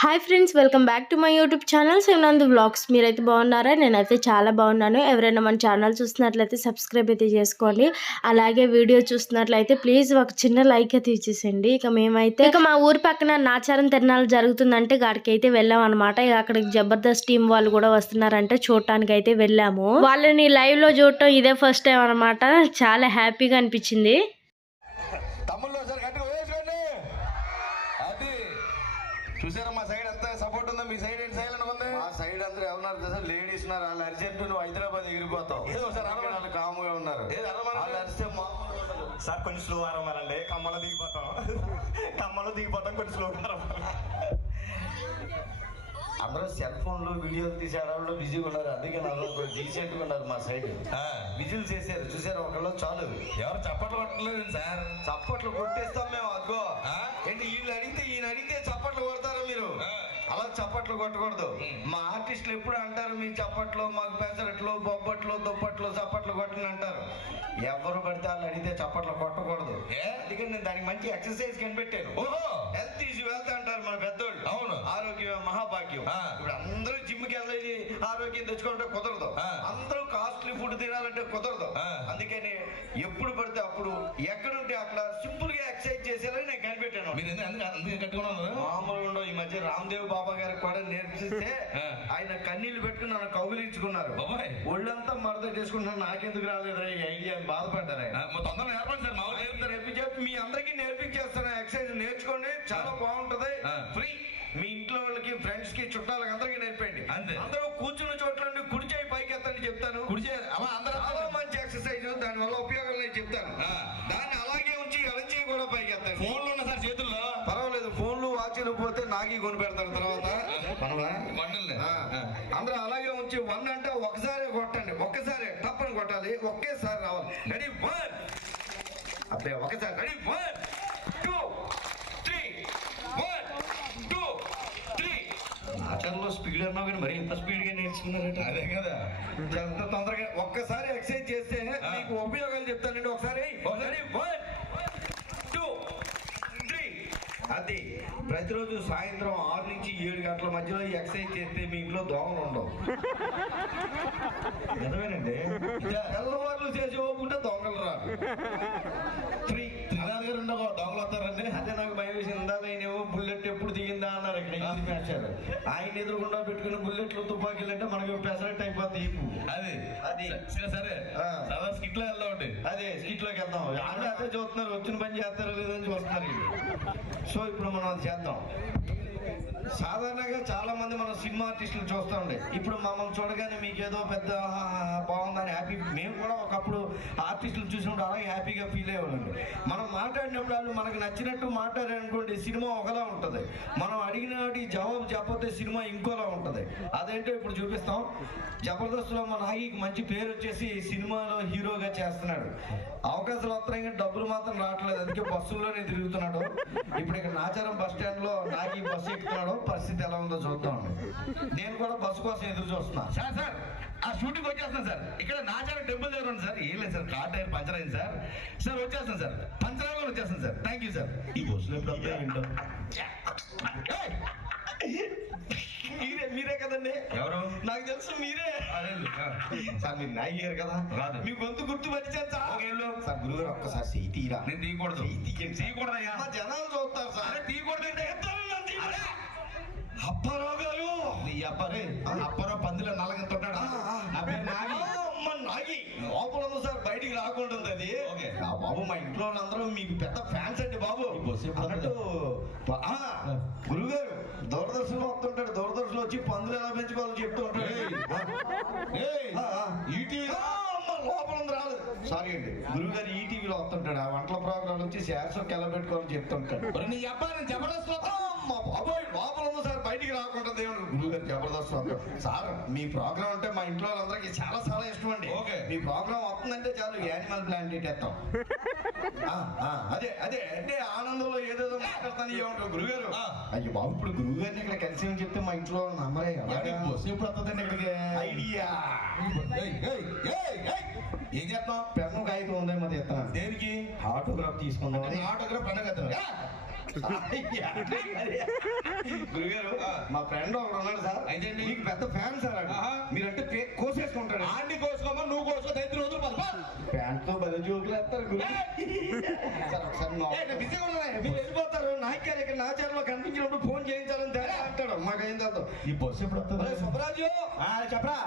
Hi friends welcome back to my YouTube channel Shivanand vlogs మీరైతే బాగున్నారా? నేనైతే చాలా బాగున్నాను. ఎవరైనా మన ఛానల్ చూస్తున్నట్లయితే సబ్స్క్రైబ్ అయితే చేసుకోండి. అలాగే వీడియో చూస్తున్నట్లయితే ప్లీజ్ ఒక చిన్న లైక్ అయితే ఇచ్చేసేయండి. ఇక మేమైతే ఇక మా ఊరి పక్కన నాచారం తిరణాలు జరుగుతుందంటే గాడికి అయితే వెళ్ళాం అనమాట ఇక అక్కడికి జబర్దస్త్ టీం వాళ్ళు కూడా వస్తున్నారంటే చూడటానికి అయితే వెళ్ళాము. వాళ్ళని లైవ్లో చూడటం ఇదే ఫస్ట్ టైం అనమాట చాలా హ్యాపీగా అనిపించింది. స్లో అరవాలండి కమ్మలో దిగిపోతాం. కమ్మలో దిగిపోతాం కొంచెం స్లో అందరూ సెల్ ఫోన్లు వీడియోలు తీసే అడవుల్లో బిజీగా ఉన్నారు. అందుకే నాకు డీసెంట్గా ఉన్నారు మా సైడ్ విజిల్ చేశారు. చూసారు ఒకళ్ళు చాలు. ఎవరు చప్పట్లు కొట్టలేదు సార్? చప్పట్లు కొట్టేస్తాం మేము అదిగో? ఏంటి వీళ్ళు అడిగితే ఈయన అడిగితే చప్పట్లు కొడతారు. అలా చప్పట్లు కొట్టకూడదు మా ఆర్టిస్టులు ఎప్పుడు అంటారు మీ చప్పట్లు మాకు పెసరట్లు బొబ్బట్లు దుప్పట్లు చప్పట్లు కొట్టని అంటారు ఎవరు పడితే వాళ్ళు అడిగితే చప్పట్లు కొట్టకూడదు? అందుకని నేను దానికి మంచి ఎక్సర్సైజ్ కనిపెట్టాను ఓహో హెల్త్ ఈజ్ వెల్త్ అంటారు మన పెద్దోళ్ళు అవును. ఆరోగ్యం మహాభాగ్యం. ఇప్పుడు అందరూ జిమ్కి వెళ్ళేది ఆరోగ్యం తెచ్చుకుంటే కుదరదు. అందరూ కాస్ట్లీ ఫుడ్ తినాలంటే కుదరదు. అందుకని ఎప్పుడు పడితే అప్పుడు ఎక్కడుంటే అక్కడ చేసేలా నేను కనిపెట్టాను. మీరు అందుకే కట్టుకున్నాను మామూలు ఉండవు. ఈ మధ్య రామ్దేవ్ బాబా గారికి కూడా నేర్పిస్తే. ఆయన కన్నీళ్ళు పెట్టుకుని నన్ను కౌగిలించుకున్నారు. ఒళ్ళంతా మరద చేసుకుంటున్నాను నాకెందుకు రాలేదు ఈ ఐడియా బాధపడ్డారు తొందరగా నేర్పండి సార్ మా ఊరు నేర్పుతారు చెప్పి మీ అందరికీ నేర్పించేస్తాను ఎక్సర్సైజ్ నేర్చుకోండి చాలా బాగుంటది. ఫ్రీ. మీ ఇంట్లో వాళ్ళకి ఫ్రెండ్స్కి చుట్టాలకి అందరికీ నేర్పండి అంతే. అందరూ కూర్చున్న చోట్ల నుండి కుడి చేయి పైకి ఎత్తండి చెప్తాను. కుడి చేయి మంచి ఎక్సర్సైజ్ దాని వల్ల ఉపయోగాలు నేను చెప్తాను. దాన్ని ఫోన్లు ఉన్నాయి సార్ చేతుల్లో. పర్వాలేదు ఫోన్లు వాచ్లు పోతే నాకి కొని పెడతారు తర్వాత. అందరూ అలాగే ఉంచి వన్ అంటే ఒకసారి కొట్టండి ఒక్కసారి తప్పని కొట్టాలి ఒకేసారి రావాలి. రెడీ వన్ అబ్బే ఒకసారి. Ready one two three one two three ఆచరణలో స్పీడ్ అన్నా కానీ మరి ఎంత స్పీడ్గా నేర్చుకున్నారంటే? అదే కదా. ఎంత తొందరగా ఒక్కసారి ఎక్సర్సైజ్ చేస్తే. మీకు ఉపయోగాలు చెప్తానండి. ఒకసారి రెడీ వన్ టూ త్రీ అది ప్రతిరోజు సాయంత్రం ఆరు నుంచి ఏడు గంటల మధ్యలో ఎక్సర్సైజ్ చేస్తే మీ ఇంట్లో దోమలు ఉండవు. నిజమేనండి. తెల్లవారులు చేసి ఓపుకుంటే దొంగలు రాదు త్రీ త్రినాథ్ గారు ఉండవు దొంగలు వస్తారండి అదే నాకు భయం వేసి ఇందాలేనేమో బుల్లెట్ ఎప్పుడు దిగిందా అన్నారు ఇక్కడ ఆయన ఎదురుకుండా పెట్టుకుని బుల్లెట్లు తుపాకీలు అంటే మనకి పెసరెట్ అయిపోతాయి అదే. అది. సరే. సదా స్కిట్లో వెళ్దామండి. అదే స్కిట్లోకి వెళ్దాం. వాళ్ళు అదే చూస్తున్నారు వచ్చిన పని చేస్తారో లేదని చూస్తున్నారు. సో ఇప్పుడు మనం అది చేద్దాం. సాధారణంగా చాలా మంది మనం సినిమా ఆర్టిస్టులు చూస్తూ ఉండే. ఇప్పుడు మమ్మల్ని చూడగానే మీకు ఏదో పెద్ద బాగుందని హ్యాపీ మేము కూడా ఒకప్పుడు ఆర్టిస్టులు చూసినప్పుడు అలాగే హ్యాపీగా ఫీల్ అయ్యేవాళ్ళండి మనం మాట్లాడినప్పుడు వాళ్ళు మనకు నచ్చినట్టు మాట్లాడారనుకోండి సినిమా ఒకలా ఉంటుంది. మనం అడిగిన జవాబు చెప్పతే సినిమా ఇంకోలా ఉంటుంది. అదేంటో ఇప్పుడు చూపిస్తాం. జబర్దస్త్లో మన నాగికి మంచి పేరు వచ్చేసి సినిమాలో హీరోగా చేస్తున్నాడు. అవకాశాలు వస్తాయి కానీ డబ్బులు మాత్రం రావట్లేదు. అందుకే బస్సుల్లోనే తిరుగుతున్నాడు. ఇప్పుడు ఇక్కడ నాచారం బస్ స్టాండ్లో నాగి బస్సు ఎక్కుతున్నాడు పరిస్థితి ఎలా ఉందో చూద్దాం నేను కూడా బస్సు కోసం ఎదురు చూస్తున్నా. సార్ సార్ ఆ షూటింగ్ వచ్చేస్తాను సార్. ఇక్కడ నాచారం టెంపుల్ దగ్గర ఉంది సార్. ఏం లేదు సార్ కార్ టైర్ పంచర్ అయింది సార్. సార్ వచ్చేస్తాను సార్. పంచర్ కూడా వచ్చేస్తాను సార్. Thank you sir. ఈ బస్సులో ఎప్పుడు వస్తాయి ఏంటో మీరే మీరే కదండి. ఎవరు? నాకు తెలుసు మీరే. సార్ మీరు నాగి గారు కదా. రాదు. మీ గొంతు గుర్తు పట్టించాను సార్ గురుగారు ఒక్కసారి చెయ్యి తీరా. నేను తీయకూడదు. మా జనాలు చూస్తారు సార్. అరే తీయకూడదంటే అరే, అప్పారావు గారు నీ అబ్బాయి అప్పారావు పందిలో నలగంతుంటాడు నా పేరు నాగి. నాగి. లోపల సార్ బయటికి రాకుండా అది. బాబు మా ఇంట్లో వాళ్ళందరూ మీకు పెద్ద ఫ్యాన్స్ అండి బాబు. అన్నట్టు గురుగారు దూరదర్శన్ వస్తుంటాడు. దూరదర్శన్ వచ్చి పందులు ఎలా పెంచుకోవాలో చెప్తూ ఉంటాడు. ఈటీవీ లోపల రాదు. సారీ అండి. గురుగారు ఈ టీవీలో వస్తుంటాడు. ఆ వంటల ప్రోగ్రామ్ వచ్చి శారసో కెలబెట్టుకోవాలని చెప్తుంటాడు. మరి నీ అబ్బాయి జబర్దస్త్ లో- అమ్మ బాబోయ్ లోపల ఉంది సార్ బయటికి రాకుండా దేవుడు. గురుగారు జబర్దస్త్ వస్తారు. సార్ మీ ప్రోగ్రామ్ అంటే మా ఇంట్లో వాళ్ళందరికీ చాలా చాలా ఇష్టం అండి. ఓకే. మీ ప్రోగ్రామ్ వస్తుందంటే చాలు యానిమల్ ప్లాంట్ ఆ, అదే అదే. అంటే ఆనందంలో ఏదేదో మాట్లాడతాను ఏమంటారు గురుగారు ఆ. అయ్యో బాబు ఇప్పుడు గురువు గారిని ఇక్కడ కలిసి అని చెప్తే మా ఇంట్లో నమ్మరే. ఎప్పుడు వస్తుందండి ఇక్కడికి? ఐడియా. ఏం చేస్తున్నావు? పెన్ను కాగితం ఉందేమో తీస్తాను దేనికి? ఆటోగ్రాఫ్ తీసుకుందామని ఆటోగ్రాఫ్ పండగ గురుగారు మా ఫ్రెండ్ ఒకడు ఉన్నాడు సార్. అయితే మీకు పెద్ద ఫ్యాన్ సార్. మీరంటే కోసేసుకుంటాడు. ఆంటీ కోసుకోమో నువ్వు కోసుకో దైత్రి రోజులు పద ఫ్యాన్తో బలి జోకులు వేస్తారు బిజీగా ఉన్నా మీరు వెళ్ళిపోతారు గారు ఇక్కడ నా చేతిలో కనిపించినప్పుడు ఫోన్ చేయించాలని అంటాడు. మాకేం తెలుసు ఈ బస్సు ఎప్పుడు అరే సుబ్బరాజు! చెప్పరా.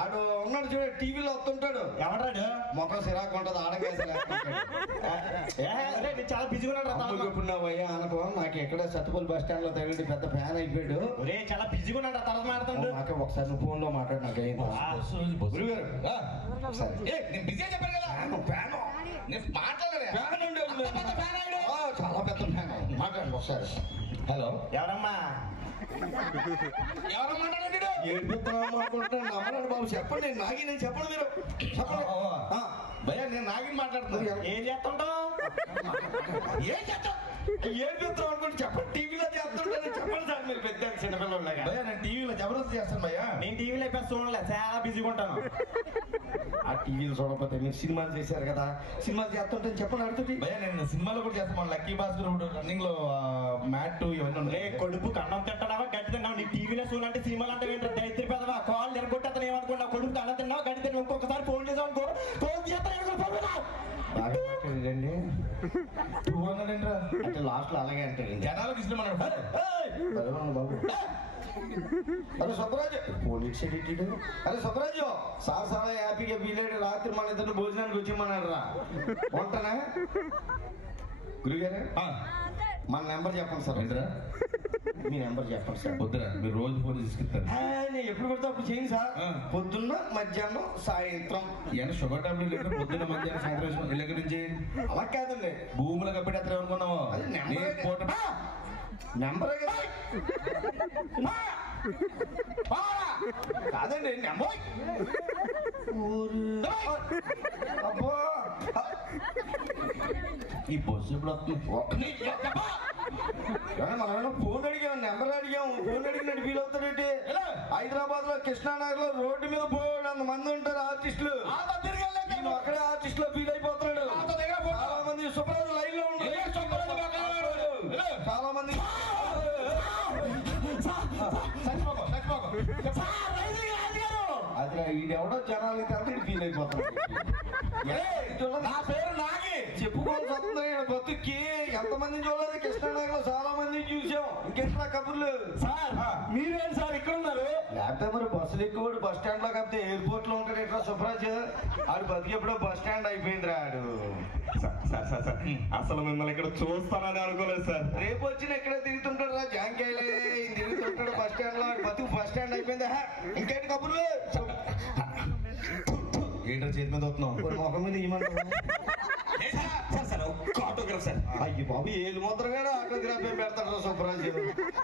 ఆడు ఉన్నాడు చూడ టీవీలో వస్తుంటాడు. ఎవడాడు మొక్క సిరాకు ఉంటుంది ఆడకేసి చాలా బిజీగా ఉన్నాడు ఇప్పుడు నా వయ్యా అనుకో నాకు ఎక్కడ సత్తుపల్లి బస్ స్టాండ్లో తగిలి పెద్ద ఫ్యాన్ అయిపోయాడు. చాలా బిజీగా ఉన్నాడు తర్వాత మాట్లాడుతుండు. మాకే ఒకసారి నువ్వు ఫోన్లో మాట్లాడు నాకు నేను బిజీ చెప్పాను కదా. ఫ్యాను నేను మాట్లాడలే ఫ్యాన్ ఉండే చాలా పెద్ద ఫ్యాన్. మాట్లాడండి ఒకసారి. హలో. ఎవరమ్మా? నమ్మరాడు బాబు చెప్పండి నాగి నేను చెప్పండి మీరు. చెప్పండి. ఆ, భయ్యా నేను నాగిని మాట్లాడుతున్నా నువ్వు ఎవరు? ఏం చేస్తుంటావు? ఏం చేస్తావు? ఏడుపుతున్నాం అనుకుంటే చెప్పండి. టీవీలో చేస్తుంటాను చెప్పండి సార్ మీరు పెద్ద చిన్నపిల్లలాగా భయ్యా నేను టీవీలో జబర్దస్త్ చేస్తాను భయ్యా. నేను టీవీలో ఎప్పుడు చూడలే చాలా బిజీగా ఉంటాను. టీవీలో చూడకపోతే మీరు సినిమాలు చేశారు కదా. సినిమాలు చేస్తుంటే చెప్పండి అడుగుతుంది. భయ్యా నేను సినిమాలో కూడా చేస్తాను లక్కీ భాస్కర్ రన్నింగ్లో మ్యాట్ ఇవన్నీ ఉన్నాయి. కొడుపు కన్నం తింటావా గడ్డి తిన్నావు? నీ టీవీలో చూడాలంటే సినిమాలు అంటే ఏంటో దైత్రి పెదవా? కాల్ ఎరగొట్టేతను ఏమనుకున్నావు కొడుకు కన్నం తిన్నావు? గడ్డి తిన్నావు ఇంకొకసారి ఫోన్ చేసావు అనుకో. ఫోన్ చేస్తాను బాగా టూ హండ్రెడ్ అంటే లాస్ట్లో అలాగే అంటాడండి జనాలకు ఇష్టం అన్నాడు బాబు. అరే సుబ్బరాజు పోలీస్ ఎడిటెడ్ అరే సుబ్బరాజు సార్ చాలా హ్యాపీగా వీలేడు రాత్రి మన ఇద్దరు భోజనానికి వచ్చేయమన్నాడు రా వంటనా గురుగారు ఆ, మన నెంబర్ చెప్పండి సార్. ఏంట్రా మీ నెంబర్ చెప్పండి సార్. వద్దురా మీరు రోజు ఫోన్ తీసుకెళ్తారు నేను ఎప్పుడు కొడితే అప్పుడు చేయండి సార్. పొద్దున్న మధ్యాహ్నం సాయంత్రం. ఏమన్నా షుగర్ టాబ్లెట్ లేదు పొద్దున్న మధ్యాహ్నం సాయంత్రం ఇళ్ళ నుంచి అలా కాదండి. భూములు కప్పెట్టేస్తారు అనుకున్నావు నేను నెంబరే కదా? కాదండి నెంబర్ అబ్బో! ఈ బస్సు ఇప్పుడు వస్తుంది? మనం ఫోన్ అడిగాం నెంబర్ అడిగాం ఫోన్ అడిగినట్టు ఫీల్ అవుతాడేంటి హైదరాబాద్లో కృష్ణానగర్లో రోడ్డు మీద పోయాడు అంత మంది ఉంటారు ఆర్టిస్టులు. అక్కడే ఆర్టిస్ట్లో ఫీల్ అయిపోతున్నాడు. చాలా మంది సుబ్రాజు లైన్లో ఉన్నారు చాలా మంది అది ఈడెవడో జనాలు తెలిసి ఫీల్ అయిపోతున్నాడు నా పేరు నాగి. చెప్పుకోవాల్సి వస్తుంది ఇంకెట్లా కబుర్లు. సార్ మీరేంటి సార్ ఇక్కడ ఉన్నారు లేకపోతే మరి బస్సులు ఎక్కువ బస్ స్టాండ్లో కాకపోతే ఎయిర్పోర్ట్లో ఉంటాడు ఎట్లా సుబ్రాజ్? ఆడు బతికెప్పుడో బస్ స్టాండ్ అయిపోయింది ఆడు. సార్ సార్ సార్ అసలు మిమ్మల్ని ఇక్కడ చూస్తానని అనుకోలేదు సార్. రేపు వచ్చిన ఎక్కడ తిరుగుతుంటాడు రా జాంకాయలే తిరుగుతుంటాడు బస్ స్టాండ్లో బతుకు బస్ స్టాండ్ అయిపోయింది. ఇంకేంటి కబుర్లు? ఏంటర్ చేతి మీద వస్తున్నావు? మరి ముఖం మీద ఇవ్వమంటావా బాబు ఏలు ముద్రగాడు ఆటోగ్రాఫ్ పెడతాడు సుబ్బరాజు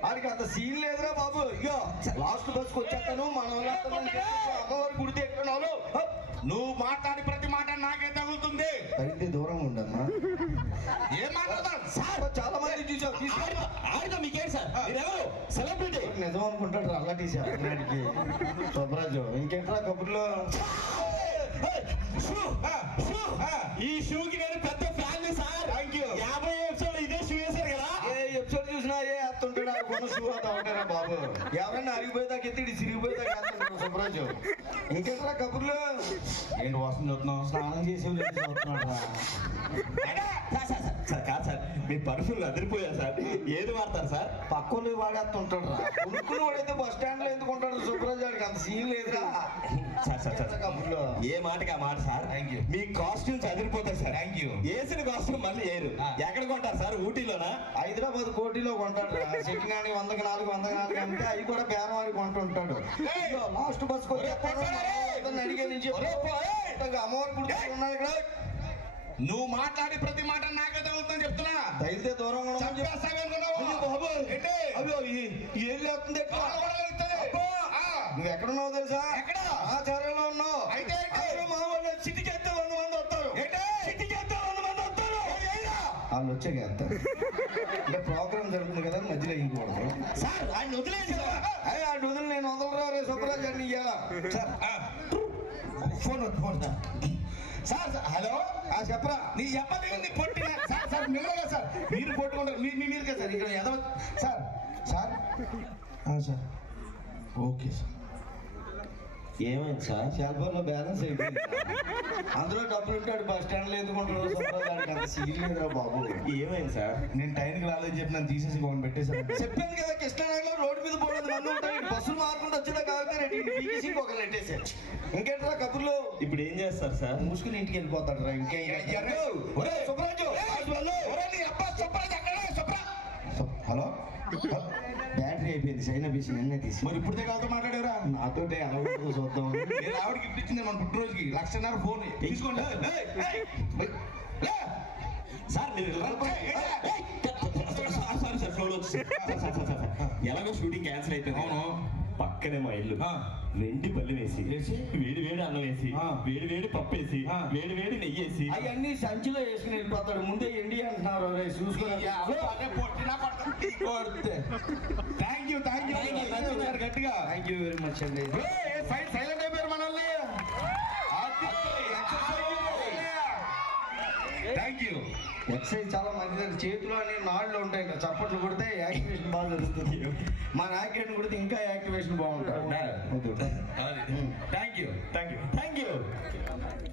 ఆడికి అంత సీన్ లేదురా బాబు. ఇగో లాస్ట్ బస్కి వచ్చేస్తాను మన అమ్మవారి గుడితే ఎక్కడున్నావు నువ్వు మాట్లాడి ప్రతి మాట నాకే తగులుతుంది. అయితే దూరం ఉండమ్మా. ఏం మాట్లాడతావు? సార్ చాలా మంది చూసాం తీసుకెళ్ళి ఆడితో మీకేంటి సార్? మీరెవరు? సెలబ్రిటీ. నిజం అనుకుంటాడు అల్లాటి అడిగి సుబ్బరాజు ఇంకెట్రా కబుర్లో? ఈ షూకి నేను పెద్ద ఫ్యాన్ సార్. థ్యాంక్ యూ ఎత్తుంటాడు ఆ కొన షూ అంతా ఉంటారా బాబు ఎవరైనా సుబ్బరాజు ఇంకెట్రా కబుర్లు? ఏంటి వాసన చూస్తున్నావు? స్నానం చేసి చూస్తున్నాడు సార్ కాదు సార్. మీ పర్ఫ్యూమ్లు అదిరిపోయా సార్. ఏది వాడతారు సార్? పక్కలు వాడేస్తుంటాడు రా. కొనుక్కుని వాడైతే బస్ స్టాండ్లో ఎందుకు ఉంటాడు సుబ్బరాజు గారికి అంత సీన్ లేదురా. Sir sir sir. కబుర్లు? ఏ మాటకి ఆ మాట సార్? Thank you. మీ కాస్ట్యూమ్స్ అదిరిపోతాయి సార్. Thank you. వేసిన కాస్ట్యూమ్ మళ్ళీ ఏరు. ఎక్కడ కొంటారు సార్? ఊటీలోనా? హైదరాబాద్ కోటిలో కొంటాడు సెకినాని వందకి నాలుగు వందకి నాలుగు అంటే అవి కూడా బేరం వాడి కొంటుంటాడు. లాస్ట్ బస్ ఉన్నాడు ఇక్కడ. నువ్వు మాట్లాడి ప్రతి మాట నాకే తగులుతుందని చెప్తున్నా. తగిలితే! ఆ. నువ్వు ఎక్కడున్నావు తెలుసా? ఎక్కడ? ఆచార్యంలో ఉన్నావు. అయితే సిటీకి ఎత్తే వంద మంది వస్తారు. ఏంటి? సిటీకి ఎత్తే వంద మంది వస్తారు. ఏయ్యా? వాళ్ళు వచ్చాక ఎత్తారు అంటే ప్రోగ్రామ్ జరుగుతుంది కదా మధ్యలో ఇవ్వకూడదు. సార్ ఆయన అయ్యి ఆ వదిలి phone phone sir sir, hello? ఆ చెప్పరా? నీ చెప్పలేదు పొట్టి సార్ సార్ మిమ్మల్ని సార్. మీరు కొట్టుకుంటారు. మీరు మీ మీరు సార్. ఇక్కడ ఎదవ sir sir? Sir. Okay sir. ఏమైంది సార్? సెల్ ఫోన్లో బ్యాలెన్స్ అయిపోయింది అందులో డబ్బులు ఉంటాడు బస్ స్టాండ్లో ఎందుకుంటాడు? దానికి అంత సీన్ లేదురా బాబు. ఏమైంది సార్? నేను టైంకి రాలేదు చెప్పి నన్ను తీసేసి ఇంకొకటి పెట్టేశాను. చెప్పాను కదా కృష్ణానగర్లో రోడ్డు మీద పోవడం ఉంటాయి. బస్సులు మారుకుంటూ వచ్చేదా కాకపోతే ఇంకొకరు పెట్టేశారు ఇంకేంట్రా కబుర్లు? ఇప్పుడు ఏం చేస్తారు సార్? మూసుకుని ఇంటికి వెళ్ళిపోతాడు రా ఇంకే సుబ్రాజు హలో? అయిపోయింది చైనా పీసీ నిన్నే తీసి. మరి ఇప్పుడు కాదు మాట్లాడారా నాతోటే ఎలా ఉంటుందో చూద్దాం. నేను ఆవిడ గిఫ్ట్ ఇచ్చింది మన పుట్టినరోజుకి లక్షన్నర ఫోన్. తీసుకోండి. Sir sorry sir. ఎలాగో షూటింగ్ క్యాన్సిల్ అయిపోయింది. అవును. పక్కనే మా ఇల్లు. వెండి పళ్ళు వేసి? వేడి వేడి అన్నం వేసి. వేడి వేడి పప్పు వేసి. వేడి వేడి నెయ్యి వేసి. అవన్నీ సంచిలో వేసుకుని వెళ్ళిపోతాడు. ముందే ఎండి అంటున్నారు చూసుకుని థ్యాంక్ యూ థ్యాంక్ యూ గట్టిగా. థ్యాంక్ యూ వెరీ మచ్ అండి. సైలెంట్ అయిపోయారు మనల్ని థ్యాంక్ యూ ఎక్సర్సైజ్ చాలా మంచిదండి చేతిలో అన్ని నాళ్ళు ఉంటాయి కదా చప్పట్లు కొడితే యాక్టివేషన్ బాగా జరుగుతుంది. మన యాక్టివేషన్ కొడితే ఇంకా యాక్టివేషన్ బాగుంటుంది. Thank you thank you thank you